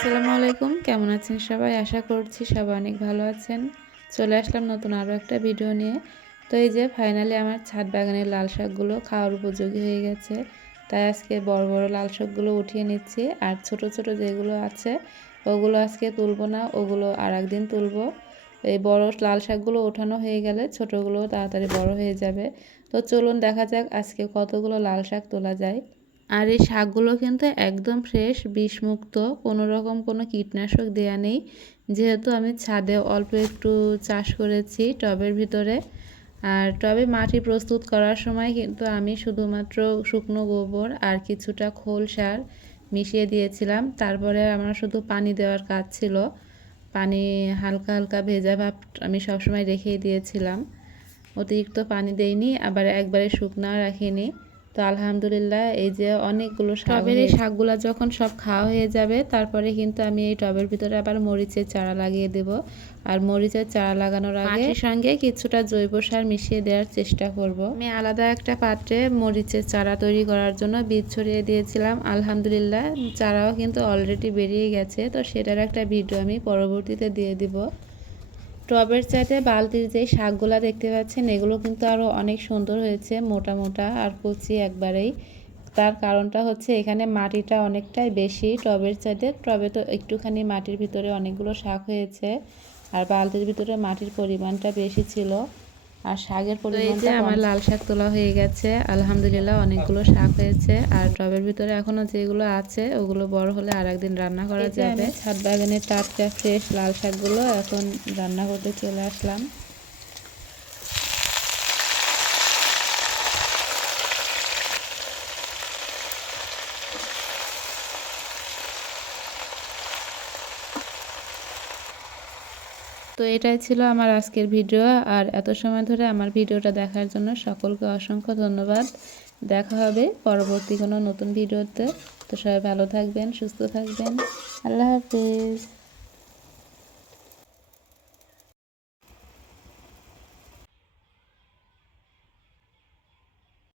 আসসালামু আলাইকুম। কেমন আছেন সবাই? আশা করছি সবাই অনেক ভালো আছেন। চলে আসলাম নতুন আরও একটা ভিডিও নিয়ে। তো এই যে ফাইনালি আমার ছাদ বাগানের লাল শাকগুলো খাওয়ার উপযোগী হয়ে গেছে। তাই আজকে বড় বড় লাল শাকগুলো উঠিয়ে নিচ্ছি। আর ছোট ছোট যেগুলো আছে, ওগুলো আজকে তুলবো না, ওগুলো আর একদিন তুলবো। এই বড় লাল শাকগুলো ওঠানো হয়ে গেলে ছোটোগুলো তাড়াতাড়ি বড় হয়ে যাবে। তো চলুন দেখা যাক আজকে কতগুলো লাল শাক তোলা যায়। আর এই শাকগুলো কিন্তু একদম ফ্রেশ বিষমুক্ত কোনো রকম কোনো কীটনাশক দেয়া নেই। যেহেতু আমি ছাদে অল্প একটু চাষ করেছি টবের ভিতরে, আর টবে মাটি প্রস্তুত করার সময় কিন্তু আমি শুধুমাত্র শুকনো গোবর আর কিছুটা খোল সার মিশিয়ে দিয়েছিলাম। তারপরে আমার শুধু পানি দেওয়ার কাজ ছিল। পানি হালকা হালকা ভেজা ভাব আমি সবসময় রেখেই দিয়েছিলাম। অতিরিক্ত পানি দেইনি, আবার একবারে শুকনা রাখিনি। তো আলহামদুলিল্লাহ এই যে অনেকগুলো টবের এই শাকগুলো যখন সব খাওয়া হয়ে যাবে তারপরে কিন্তু আমি এই টবের ভিতরে আবার মরিচের চারা লাগিয়ে দেব। আর মরিচের চারা লাগানোর আগে সঙ্গে কিছুটা জৈব সার মিশিয়ে দেওয়ার চেষ্টা করব। আমি আলাদা একটা পাত্রে মরিচের চারা তৈরি করার জন্য বীজ ছড়িয়ে দিয়েছিলাম। আলহামদুলিল্লাহ চারাও কিন্তু অলরেডি বেরিয়ে গেছে। তো সেটার একটা ভিডিও আমি পরবর্তীতে দিয়ে দিব। টবের চাইতে বালতির যে শাকগুলো দেখতে পাচ্ছেন, এগুলো কিন্তু আরও অনেক সুন্দর হয়েছে, মোটা মোটা আর কচি একবারেই। তার কারণটা হচ্ছে এখানে মাটিটা অনেকটাই বেশি। টবের চাইতে টবে তো একটুখানি মাটির ভিতরে অনেকগুলো শাক হয়েছে, আর বালতির ভিতরে মাটির পরিমাণটা বেশি ছিল। আর শাকের পরিমাণটা আমার লাল শাক তোলা হয়ে গেছে। আলহামদুলিল্লাহ অনেকগুলো শাক হয়েছে। আর টবের ভিতরে এখনও যেগুলো আছে ওগুলো বড় হলে আর একদিন রান্না করা যাবে। ছাদ বাগানের টাটকা ফ্রেশ লাল শাকগুলো এখন রান্না করতে চলে আসলাম। তো এটাই ছিল আমার আজকের ভিডিও। আর এত সময় ধরে আমার ভিডিওটা দেখার জন্য সকলকে অসংখ্য ধন্যবাদ। দেখা হবে পরবর্তী কোনো নতুন ভিডিওতে। তো সবাই ভালো থাকবেন, সুস্থ থাকবেন। আল্লাহ হাফিজ।